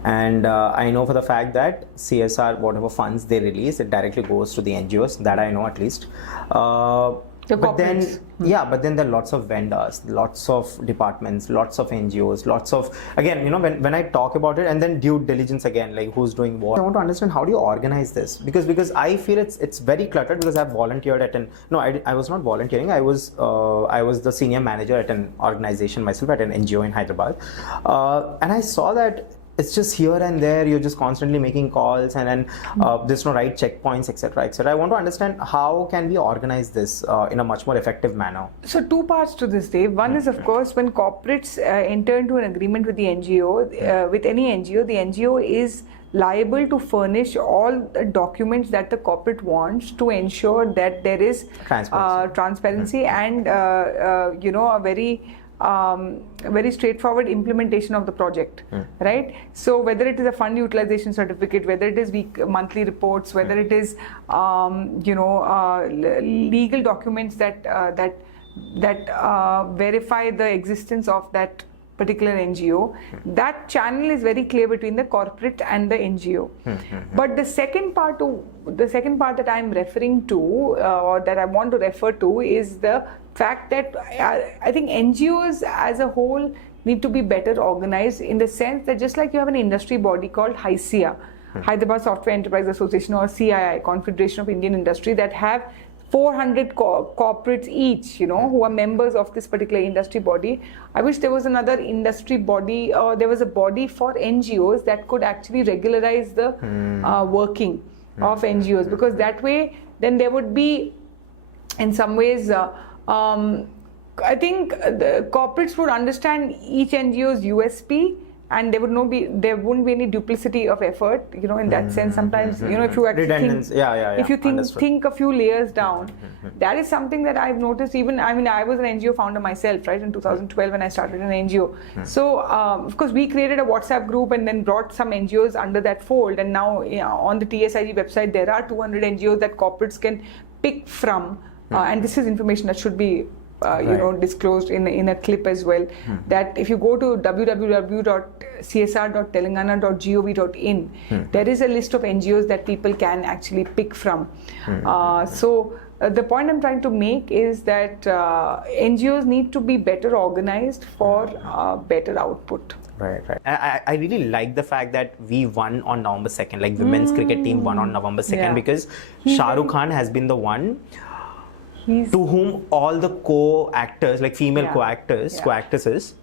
and I know for the fact that CSR, whatever funds they release, it directly goes to the NGOs. That I know at least. But then there are lots of vendors, lots of departments, lots of NGOs, lots of, again, when I talk about it, and then due diligence again, like who's doing what. I want to understand, how do you organize this? Because I feel it's very cluttered, because I've volunteered at I was not volunteering, I was the senior manager at an organization myself, at an NGO in Hyderabad, and I saw that it's just here and there, you're just constantly making calls, and then there's no right checkpoints, etc. I want to understand, how can we organize this in a much more effective manner? So 2 parts to this, Dave. One is, of course, when corporates enter into an agreement with the NGO, with any NGO, the NGO is liable to furnish all the documents that the corporate wants to ensure that there is transparency and a very straightforward implementation of the project, right? So whether it is a fund utilization certificate, whether it is monthly reports, whether it is legal documents that verify the existence of that particular NGO, that channel is very clear between the corporate and the NGO. But the second part that I'm referring to, or that I want to refer to, is the fact that I think NGOs as a whole need to be better organized, in the sense that just like you have an industry body called HISIA, Hyderabad Software Enterprise Association, or CII, Confederation of Indian Industry, that have 400 corporates each, who are members of this particular industry body. I wish there was another industry body, or there was a body for NGOs that could actually regularize the working of NGOs, because that way then there would be, in some ways, I think the corporates would understand each NGO's USP, and there wouldn't be any duplicity of effort, in that sense. Sometimes, if you actually think a few layers down, that is something that I've noticed. I was an NGO founder myself, right, in 2012 when I started an NGO. So, of course, we created a WhatsApp group and then brought some NGOs under that fold. And now, on the TSIG website, there are 200 NGOs that corporates can pick from. And this is information that should be disclosed in a clip as well, that if you go to www.csr.telangana.gov.in, there is a list of NGOs that people can actually pick from. The point I'm trying to make is that NGOs need to be better organized for better output. Right. I really like the fact that we won on November 2nd, like women's cricket team won on November 2nd, because Shah Rukh Khan has been the one to whom all the co-actors, like female co-actresses,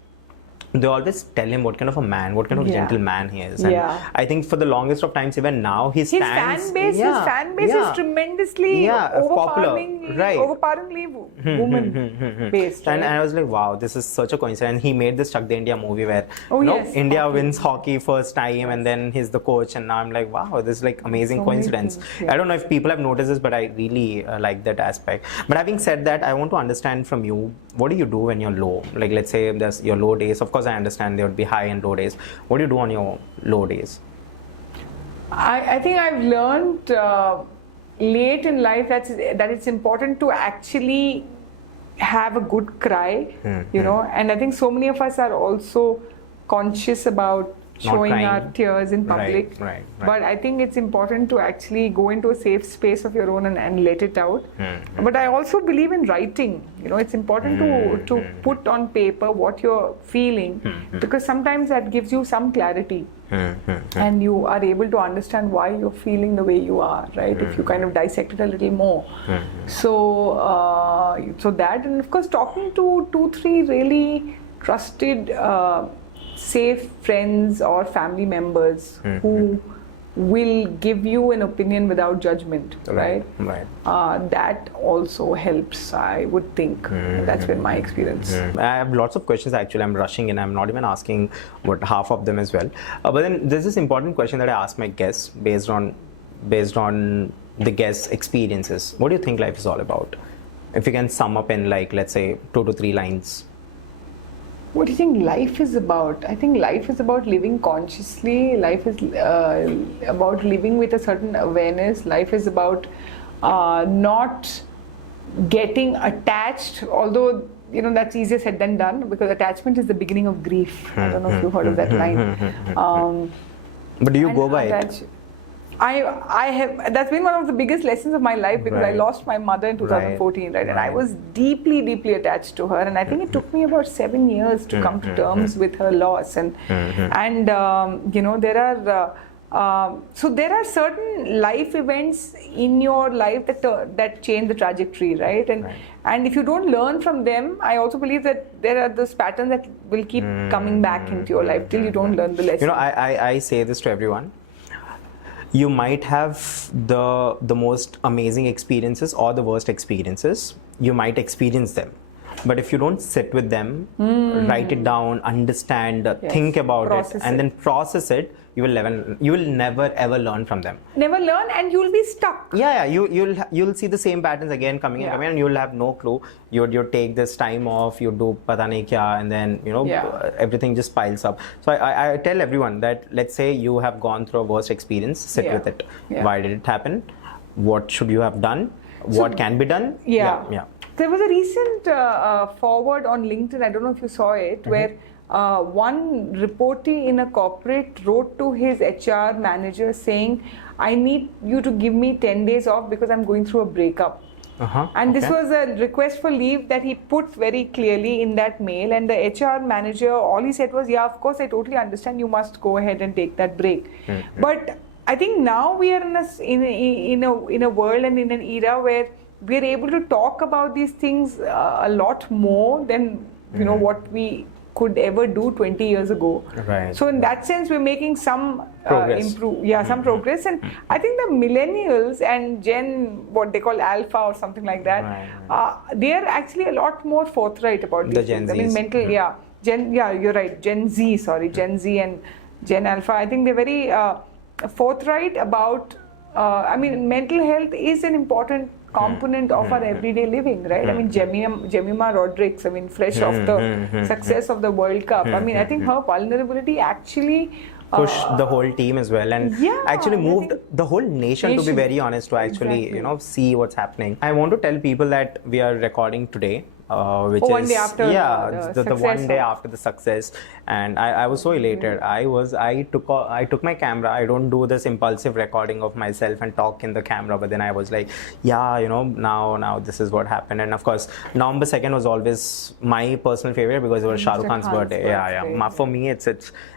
they always tell him what kind of a man, what kind of gentleman he is. And I think for the longest of times, even now, his fan base is tremendously overpoweringly woman-based. And I was like, wow, this is such a coincidence. He made this Chak De India movie where India wins hockey first time, and then he's the coach. And now I'm like, wow, this is like amazing coincidence. I don't know if people have noticed this, but I really like that aspect. But having said that, I want to understand from you, what do you do when you're low? Like, let's say there's your low days. Of course, I understand there would be high and low days. What do you do on your low days? I think I've learned late in life that it's important to actually have a good cry, and I think so many of us are also conscious about showing our tears in public. Right. But I think it's important to actually go into a safe space of your own and let it out. But I also believe in writing. It's important to put on paper what you're feeling, because sometimes that gives you some clarity. And you are able to understand why you're feeling the way you are, right? If you kind of dissect it a little more. So that, and of course talking to 2-3 really trusted safe friends or family members who will give you an opinion without judgment, right? That also helps, I would think. That's been my experience. I have lots of questions actually. I'm rushing in. I'm not even asking what half of them as well. But then there's this important question that I ask my guests based on the guests' experiences. What do you think life is all about? If you can sum up in, like, let's say 2 to 3 lines. What do you think life is about? I think life is about living consciously. Life is about living with a certain awareness. Life is about not getting attached, although that's easier said than done, because attachment is the beginning of grief. I don't know if you've heard of that line. But do you go by it? I have. That's been one of the biggest lessons of my life, because I lost my mother in 2014, right? And I was deeply, deeply attached to her, and I think it took me about 7 years to come to terms with her loss. And there are there are certain life events in your life that change the trajectory, right? And if you don't learn from them, I also believe that there are those patterns that will keep coming back into your life till you don't learn the lesson. I say this to everyone. You might have the most amazing experiences or the worst experiences. You might experience them. But if you don't sit with them, write it down, understand, think about it, and then process it, you will never ever learn from them. Never learn, and you'll be stuck. You'll see the same patterns again coming and you'll have no clue. You take this time off, you do pata nahi kya, and then everything just piles up. So I tell everyone that, let's say you have gone through a worst experience, sit with it. Why did it happen? What should you have done? What can be done? There was a recent forward on LinkedIn, I don't know if you saw it, where one reportee in a corporate wrote to his HR manager saying, I need you to give me 10 days off because I'm going through a breakup. And this was a request for leave that he put very clearly in that mail, and the HR manager, all he said was, yeah, of course, I totally understand, you must go ahead and take that break. But I think now we are in a world and in an era where we are able to talk about these things a lot more than what we could ever do 20 years ago. So in that sense, we're making some progress. Some progress. And I think the millennials and what they call alpha or something like that, they are actually a lot more forthright about these things. I mean, you're right. Gen Z and Gen Alpha. I think they're very forthright about. I mean, mental health is an important component of our everyday living, right? I mean, Jemima Rodriguez, I mean, fresh off the success of the World Cup. I mean, I think her vulnerability actually pushed the whole team as well, and actually moved the whole nation, to be very honest, to actually see what's happening. I want to tell people that we are recording today which one is day after the one success day after the success, and I was so elated. I took my camera. I don't do this impulsive recording of myself and talk in the camera, but then I was like, yeah, you know, now this is what happened. And of course, November 2nd was always my personal favorite because it was Shah Rukh Khan's birthday. Yeah. For me, it's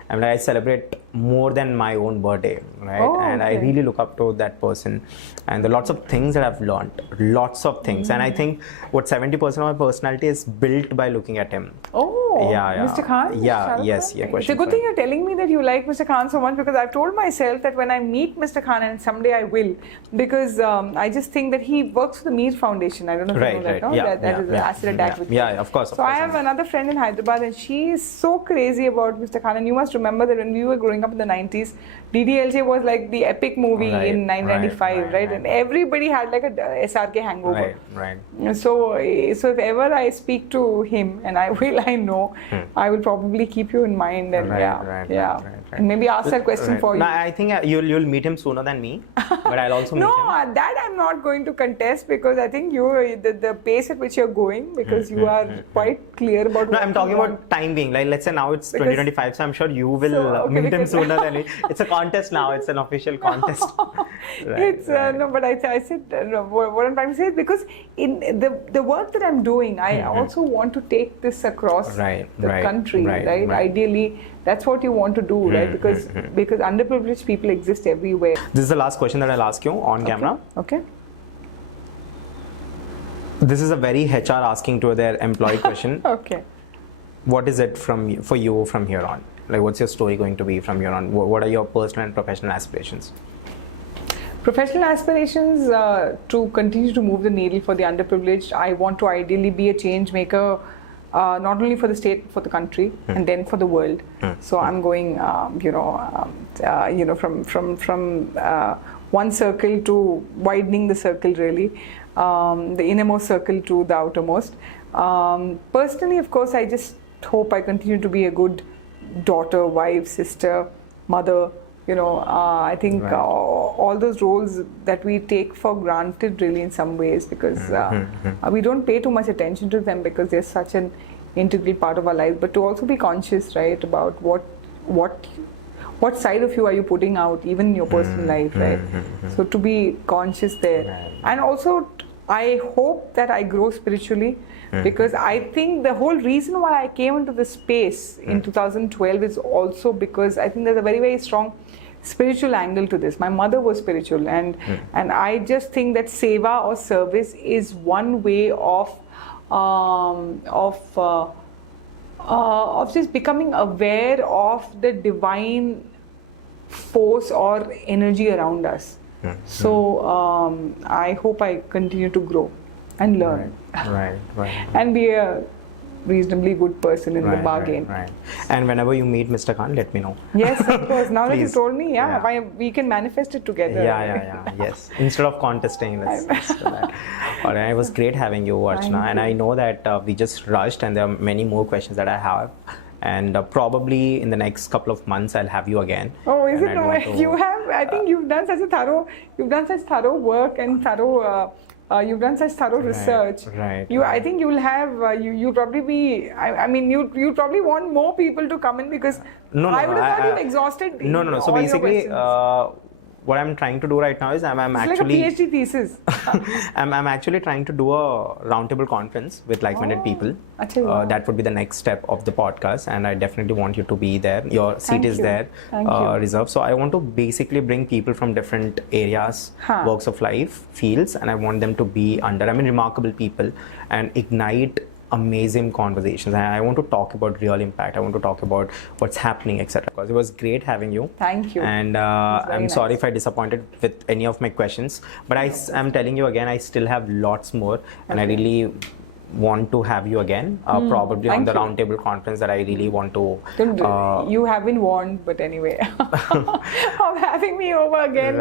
I mean, I celebrate more than my own birthday, right? And I really look up to that person, and there are lots of things that I've learned, lots of things. And I think what 70% of my personality is built by looking at him. Mr. Khan? Yes. It's a good thing you're telling me that you like Mr. Khan so much, because I've told myself that when I meet Mr. Khan, and someday I will, because I just think that he works for the Mir Foundation. I don't know if you know that, no? That is acid attack victim. Yeah, of course. So I have another friend in Hyderabad, and she is so crazy about Mr. Khan. And you must remember that when we were growing up in the 90s, DDLJ was like the epic movie in 1995, right? And everybody had like a SRK hangover. So if ever I speak to him, and I know, I will probably keep you in mind, and and maybe ask that question for you. No, I think you'll meet him sooner than me, but I'll also meet him. No, that I'm not going to contest, because I think the pace at which you're going, because you are quite clear about. No, I'm talking about time being. Like, let's say now it's 2025, so I'm sure you will meet him sooner than me. It's a contest now. It's an official contest. No, but I said what I'm trying to say is, because in the work that I'm doing, I also want to take this across the country, right? Ideally, that's what you want to do, right? Because underprivileged people exist everywhere. This is the last question that I'll ask you on camera. Okay. This is a very HR asking to their employee question. Okay. What is it for you from here on? Like, what's your story going to be from here on? What are your personal and professional aspirations? Professional aspirations, to continue to move the needle for the underprivileged. I want to ideally be a change maker, not only for the state, for the country, and then for the world. So I'm going, from one circle to widening the circle, really, the innermost circle to the outermost. Personally, of course, I just hope I continue to be a good daughter, wife, sister, mother. I think all those roles that we take for granted, really, in some ways, because we don't pay too much attention to them because they're such an integral part of our life. But to also be conscious, right, about what side of you are you putting out, even in your personal life, right? So to be conscious there, and also I hope that I grow spiritually, because I think the whole reason why I came into this space in 2012 is also because I think there's a very, very strong spiritual angle to this. My mother was spiritual, and I just think that seva or service is one way of just becoming aware of the divine force or energy around us. So I hope I continue to grow and learn, and be a reasonably good person in the bargain. And whenever you meet Mr. Khan, let me know. Yes, of course. Now that you told me, we can manifest it together. Yes. Instead of contesting, let's do that. All right, it was great having you, Archana. And I know that we just rushed, and there are many more questions that I have. And probably in the next couple of months, I'll have you again. Oh, is it? No, you have. I think you've done such thorough work and you've done such thorough research. I think you'll have. You'll probably be. I mean, you probably want more people to come in, because I would have thought you've exhausted. No. So basically, what I'm trying to do right now is I'm actually like a PhD thesis. I'm actually trying to do a roundtable conference with like-minded people. That would be the next step of the podcast, and I definitely want you to be there. Your seat is there, reserved. So I want to basically bring people from different areas, walks of life, fields, and I want them to be remarkable people and ignite amazing conversations. And I want to talk about real impact. I want to talk about what's happening, etc. Because it was great having you. Thank you. And I'm sorry if I disappointed with any of my questions, but I'm telling you again, I still have lots more, and I really want to have you again, probably on the roundtable conference that I really want to. You have been warned, but anyway, of having me over again.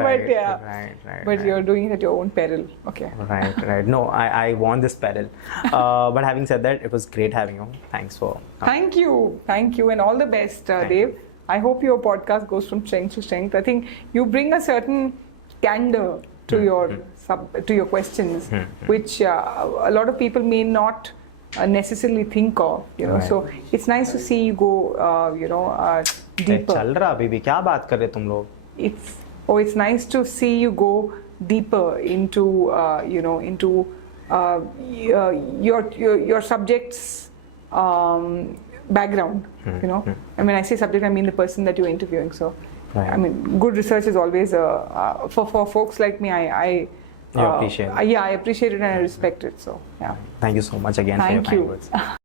But you're doing it at your own peril. Okay. Right. No, I want this peril. But having said that, it was great having you. Thanks for coming. Thank you, and all the best, Dave. I hope your podcast goes from strength to strength. I think you bring a certain candor to your questions, which a lot of people may not necessarily think of, you know. Right. So it's nice to see you go, deeper. चल रहा अभी भी क्या बात कर रहे तुम लोग? It's nice to see you go deeper into, into your subject's background. You know, and when I say subject, I mean the person that you're interviewing. So, Right. I mean, good research is always for folks like me. I appreciate it. Yeah, I appreciate it and I respect it. So, yeah. Thank you so much again for your Thank kind you. words.